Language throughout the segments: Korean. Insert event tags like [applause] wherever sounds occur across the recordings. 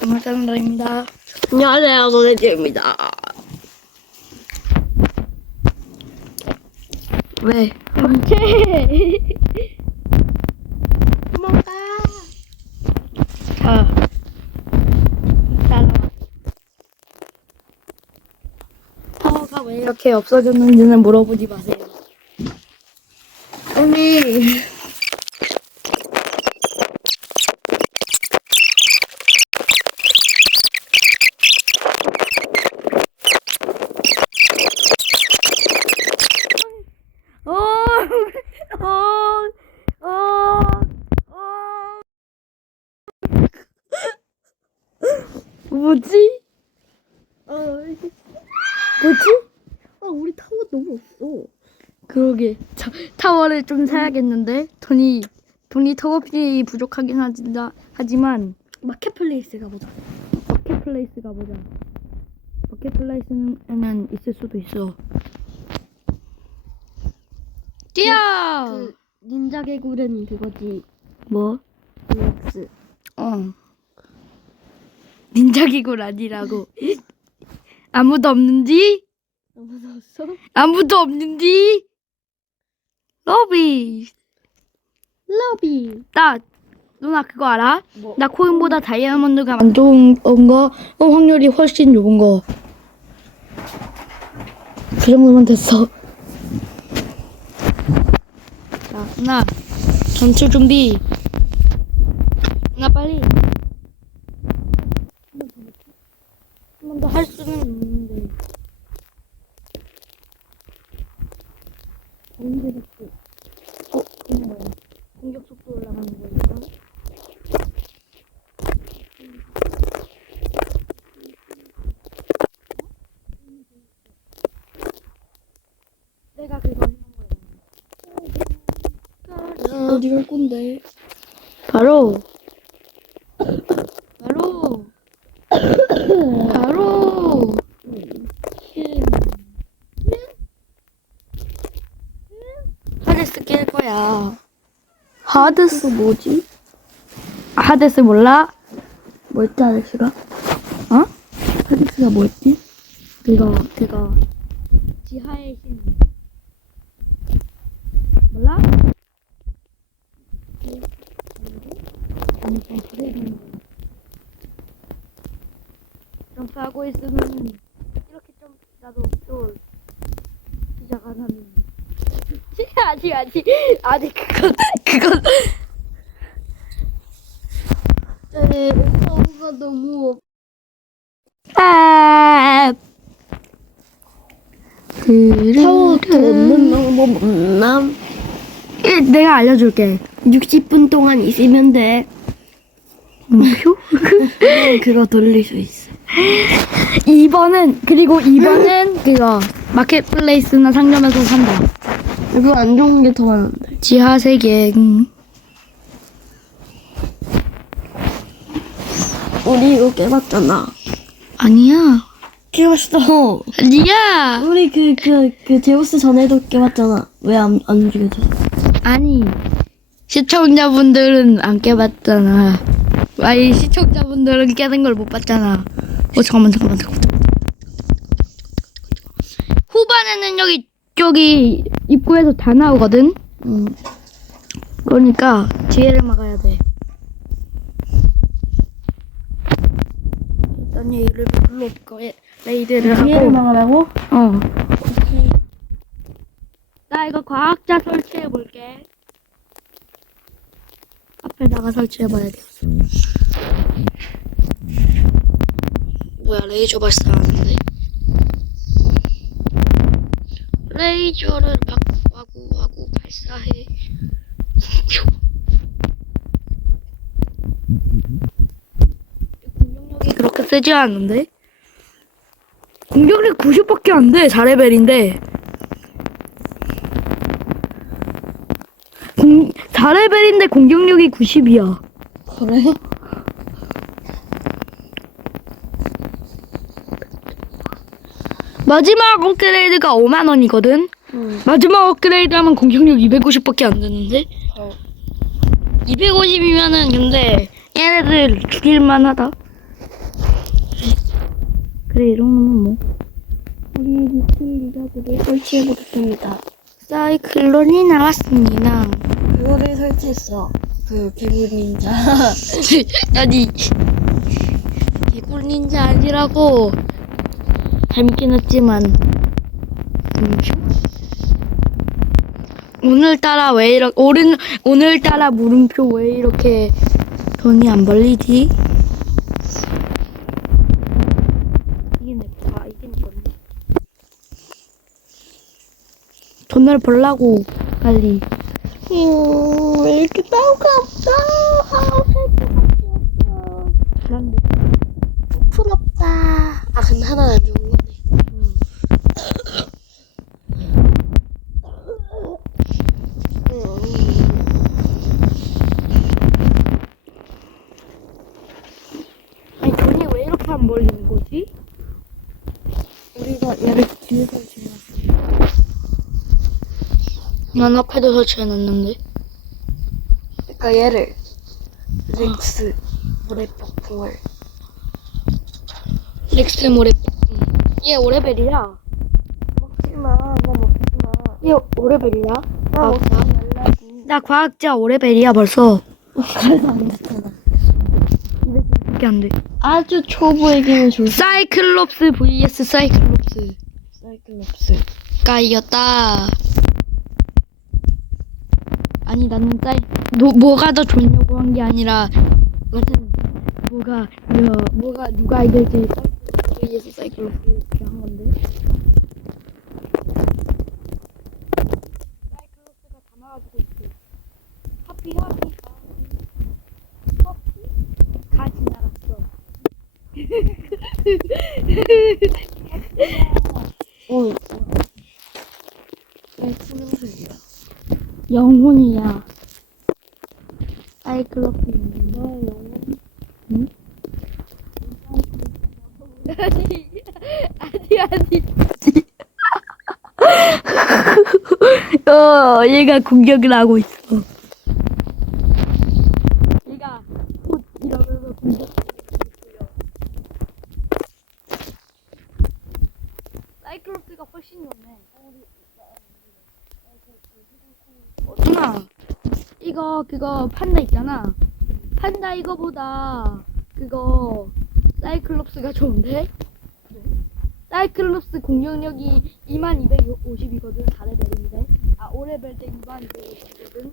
정말장난입니다. 안녕하세요, 노래지입니다. 왜? 오케이. 도망가. 자, 따라와. 파워가 왜 이렇게 없어졌는지는 물어보지 마세요. 아니. 어, 어, 어, 어. 뭐지? 어, 뭐지? 아, 우리 타워 너무 없어. 그러게 자, 타워를 좀 사야겠는데 돈이 돈이 턱없이 부족하긴 하지, 하지만 마켓플레이스 가보자. 버켓플레이스 가보자. 버켓플레이스는 있을 수도 있어. 뛰어! 그 닌자 개구리는 그거지. 뭐? EX. 어. 닌자 기굴 아니라고. 아무도 없는디? 너무 넣었어? 아무도 없는디? 러비. 러비. 나 누나 그거 알아? 뭐? 나 코인보다 다이아몬드가 안 좋은 거 어, 확률이 훨씬 좋은 거. 그 정도면 됐어. 자, 누나 전투 준비. 누나 빨리. 한 번 더 할 수는 있는데. 언제 됐어? 어, 그런 거야. 공격 속도 올라가는 거니까. 내가 그거 해놓은 거야. 어디 갈 건데? 바로 바로 하데스 깰 거야. 하데스 뭐지? 하데스 몰라? 뭐였지, 아저씨가? 어? 하디스가 뭐였지? 그거 그거 지하의 힘 몰라? 점프하고 있으면 이렇게 좀 나도 또 시작 안 하면 아직 아직 아직 그건 그건 네, 타워가 너무 없. 아 타워 더 얻는 방법 없나? 일- 내가 알려줄게 60분 동안 있으면 돼. 표? 그거 돌릴 수 있어. 2번은 그리고 2번은 그거 마켓플레이스나 상점에서 산다. 이거 안 좋은 게 더 많은데. 지하 세계. 음. 우리 이거 깨봤잖아. 아니야. 깨봤어. 아니야. 우리 그, 그, 그, 제우스 전에도 깨봤잖아. 왜 안, 안 죽여졌어? 아니. 시청자분들은 안 깨봤잖아. 아니 시청자분들은 깨는 걸 못 봤잖아. 어 잠깐만 잠깐만 잠깐만. 후반에는 여기 저기 입구에서 다 나오거든. 응. 그러니까 뒤에를 막아야 돼. 일단 얘를 불러 거에 레이드를 하고. 뒤에를 막으라고? 어. 오케이. 나 이거 과학자 설치해 볼게. 앞에다가 설치해 봐야겠어. 뭐야 레이저 발사하는데? 레이저를 막 와구와구 발사해. 공격력이 그렇게 세지 않은데? 공격력 90밖에 안 돼. 4레벨인데. 공, 4레벨인데 공격력이 90이야. 그래? 마지막 업그레이드가 5만 원이거든. 응. 마지막 업그레이드 하면 공격력 250밖에 안 되는데. 어. 250이면은 근데 얘네들 죽일만 하다. 그래 이 정도면 뭐 우리 리틀 리더들을 설치해 보겠습니다. 사이클론이 나왔습니다 그거를 설치했어. 그 개구리 닌자. [laughs] 아니 개굴 닌자 아니라고 재밌긴 했지만. 오늘따라 왜 이렇게 오른 오늘따라 물음표 왜 이렇게 돈이 안 벌리지? 이게 내 아, 이게 내 건데. 돈을 벌라고 빨리. 음, 왜 이렇게 나오가 없어? 아. 그런데 부럽다. 아, 근데 하나 안좋은 거네. 아니 돈이 왜 이렇게 안 벌리는 거지? 우리가 얘를 뒤에 설치해놨어. 난 앞에도 설치해놨는데. 그러니까 얘를 렉스 모래폭풍을 렉스 모래 폭풍. 얘 오레벨이야. 먹지마, 너 먹지마. 얘 오레벨이야. 나 아, 먹지 말라고. 나 과학자 오레벨이야 벌써. 그래서 안 좋잖아. 이렇게 안 돼. 아주 초보에게는 좋을 사이클롭스 vs 사이클롭스가 사이클롭스. 이겼다. 아니 나는 사이 뭐, 뭐가 더 좋냐고 한 게 아니라 나는 뭐가 야, 뭐가 누가 사이클롭스 vs 사이클롭스 이렇게 한 건데. 오, [laughs] 왜 투명색이야? 영혼이야. 영혼. 너 영혼. 응? 아니, 아니, 아니. [laughs] 어, 얘가 공격을 하고 있어. 얘가 곧 이러면서 공격을 있고요. 사이클롭스가 훨씬 좋네. 어, 누나, 이거 그거 판다 있잖아. 판다 이거보다 그거 사이클롭스가 좋은데? 사이클롭스 공격력이 2250이거든 4레벨인데 아 5레벨 때 2250이거든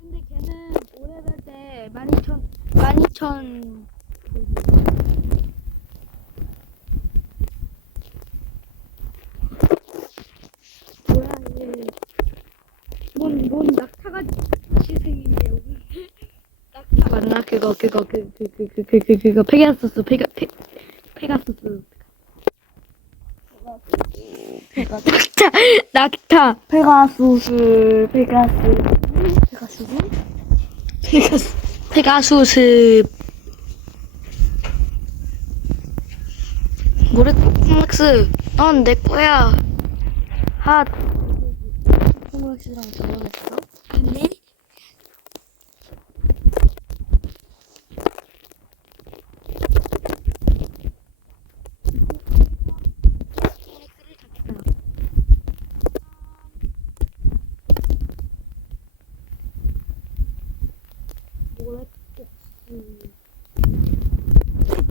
근데 걔는 5레벨 때 12000 12000 뭐야 얘뭔뭔 낙타가 시생이에요 낙타 맞나 그거 그거 그 그 그 그 그 그 그거 페가수스 페가 페 페가수스 낙타 낙타 페가수스, 페가스. 페가수스? 페가수. 페가수스 모래 콩락스 넌내 거야 핫 콩락시랑 결혼했어? 아니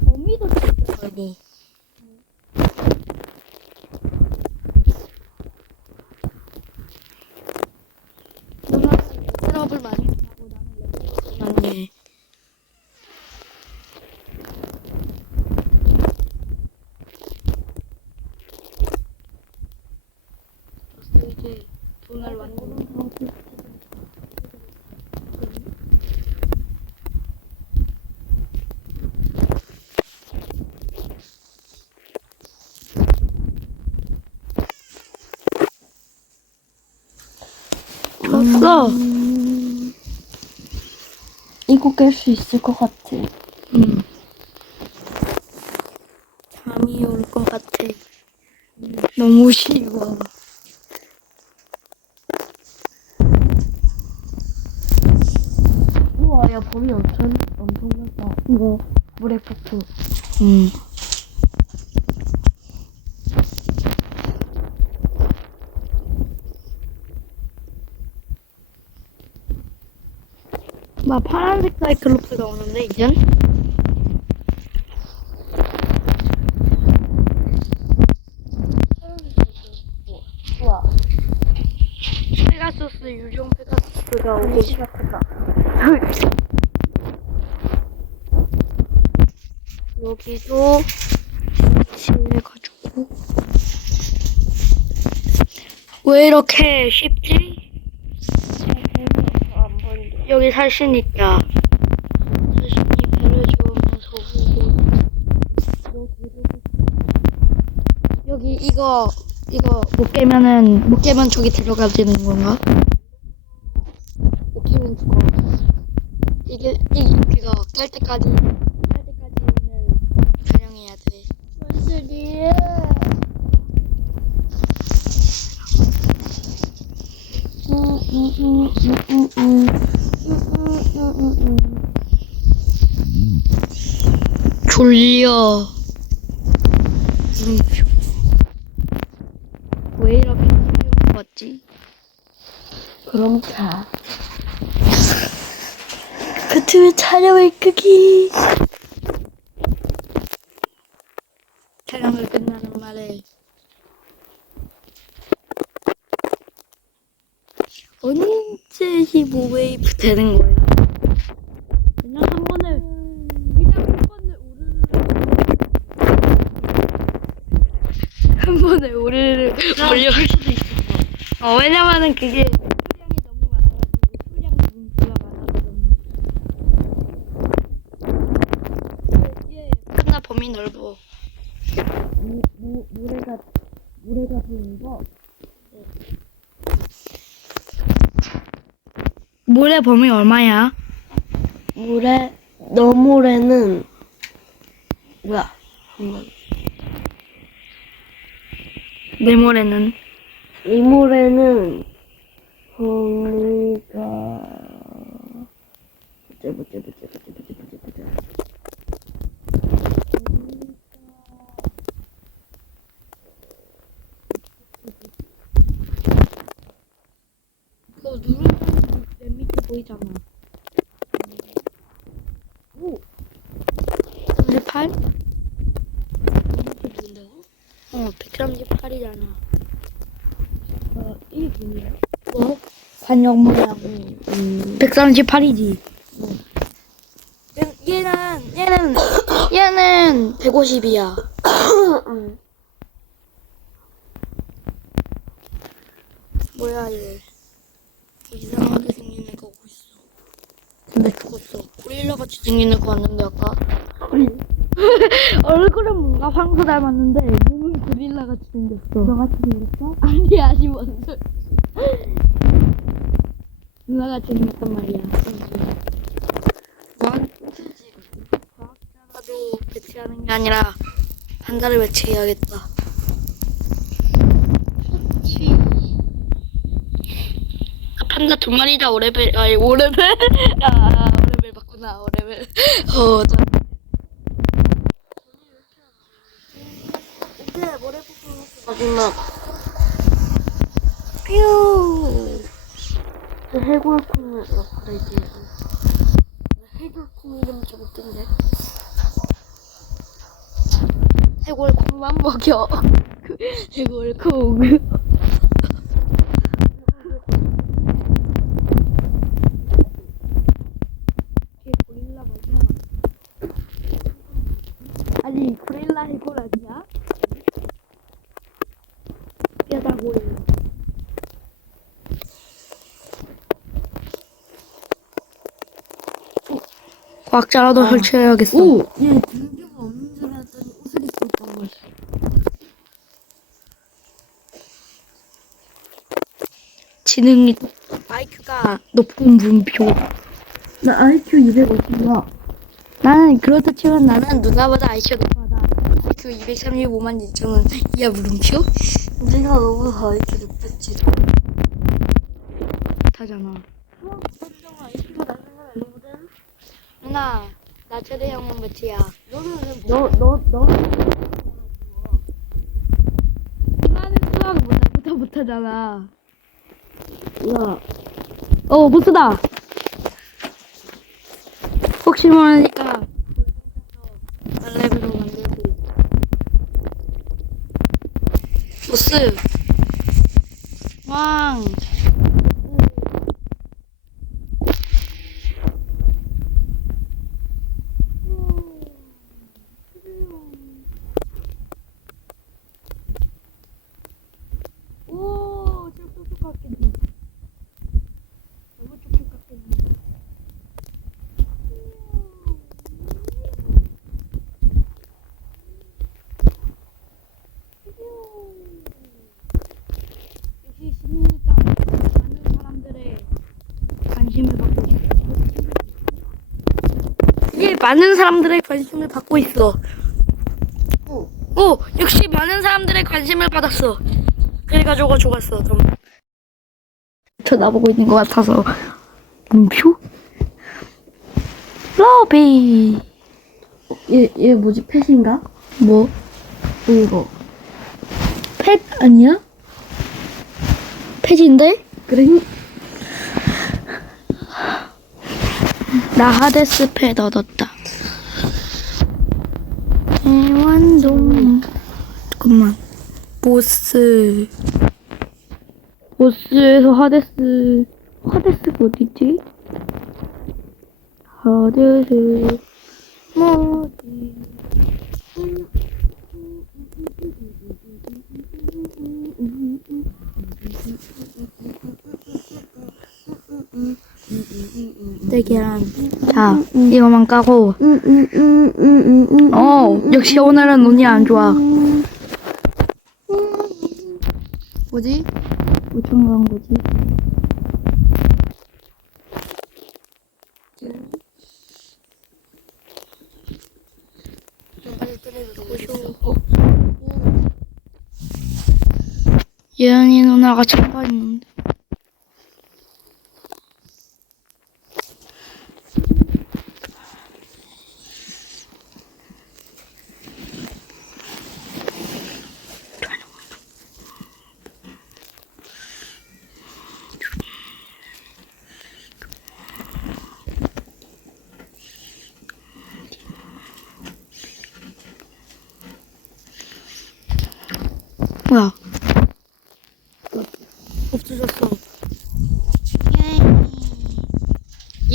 범위도 진짜 많이 누나는 레벨업을 많이 하고 나는 레벨업을 많이 해. 그래서 이제 돈을 많이 졌어. 음, 이거 깰 수 있을 것 같아. 음. 잠이 올 것 같아. 너무 쉬워. 우와, 야, 범위 엄청, 엄청 넓다. 뭐? 물의 폭풍. 음. 나 파란색 사이클롭스가 오는데 이젠? 유령 페가수스가 오고 시작했다. [laughs] 여기도 칠해가지고 왜 이렇게 쉽지? 여기 있다. 살신이 배를 주우면서 보고 여기 이거 이거 못 깨면은 못 깨면 저기 들어가지는 건가? 못 깨면 죽어. 이게 이 이거 깰 때까지 깰 때까지는 촬영해야 돼. 무슨 일이야? 졸려. 물음 표. 왜 이렇게 쉬운 거지? 그럼 자. 그 틈에 촬영을 끄기. 촬영을 끝나는 말에 언제 15웨이브 되는 거야? 그냥 한 번에 그냥 한 번에 오르르 한 번에 오르르 올려올 수도 있어. 어 왜냐면은 그게 수량이 너무 많아가지고 수량 문제가 많아거든. 예, 끝나 범위 넓어. 무, 무, 물에가, 물에가 부는 거. 모래 범위 얼마야? 물에, 너물에는, 뭐야. 내 모래는 이 물에는, 범위가, 보자, 보자, 보자, 보자, 보자, 보자, 보자. 그거 누르면 맨 밑에 보이잖아. 오. 38? 이렇게 보인다고? 어, 138이잖아. 어, 이게 뭐야? 뭐? 관역 모양. 음, 138이지. 얘는 얘는 [coughs] 얘는 150이야. 음. [coughs] 뭐야 얘? 이상하게 생긴 애가 오고 있어. 근데 죽었어. 고릴라 같이 생긴 애가 왔는데 아까. [laughs] 얼굴은 뭔가 황소 닮았는데 몸은 고릴라 같이 생겼어. 너 같이 생겼어? 아니 아니 뭔 소리. 누나 같이 생겼단 말이야. 과학자라도 배치하는 게 아니라 판다를 배치해야겠다. 아, 판다 두 마리다 오레벨 아니 오레벨 아 오레벨 맞구나 오레벨 어 저. 마지막. 뾰! 그 해골콩을, 어, 그래, 이제. 해골콩 이름 적었던데. 해골 콩만 먹여 그 해골 콩 [laughs] 걔 고릴라 맞아 아니 고릴라 해골 아니야? 뼈다 고릴라 과학자라도 설치해야겠어 오! 얘 등교가 없는 줄 알았더니 옷을 입고 있던 거지. 지능이 IQ가 높은 분표 나 IQ 250이야. 나는 그렇다 치면 나는 누나보다 IQ가 높아. IQ 235만 2천원 이하 물음표? 내가 너무 IQ 높였지. 타잖아. 선정아, IQ가 낮은 건 아니거든? 누나, 나 최대 영문 배치야. 너는 왜 너, 너, 너. 수학 못하잖아. 야, 어, 보스다. 혹시 모르니까 레벨로 만들고 보스 왕 오, 쭉쭉쭉 갔겠네. 너무 쭉쭉 갔겠네. 역시 시민이니까 많은 사람들의 관심을 받고 있어. 이게 많은 사람들의 관심을 받고 있어. 오, 역시 많은 사람들의 관심을 받았어. 그래가지고 죽었어. 좀. 쳐다보고 있는 것 같아서. 문표? 러비. 얘, 얘 뭐지? 펫인가? 뭐? 이거. 펫 아니야? 펫인데? 그래. 나 하데스 펫 얻었다. 애완동. 잠깐만. 보스. 보스에서 하데스. 하데스가 어디지? 하데스. 뭐지? 네 계란. 자, 이거만 까고. 음, 음, 음, 음, 음, 음. 어, 역시 오늘은 운이 안 좋아. 뭐지? 무슨 간 거지? 예은이 누나가 참가했는데. 뭐야? 없어졌어.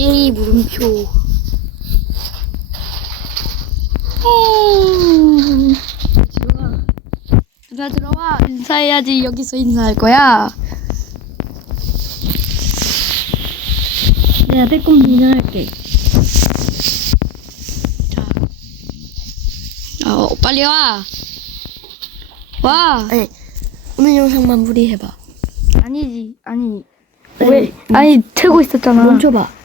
예이 물음표. 들어와. 누나 들어와. 인사해야지. 여기서 인사할 거야. 내가 빼꼼 인사할게. 자. 어, 빨리 와. 와. 아니, 오늘 영상 마무리해봐. 아니지. 아니. 아니, 왜? 아니, 틀고 있었잖아. 멈춰봐.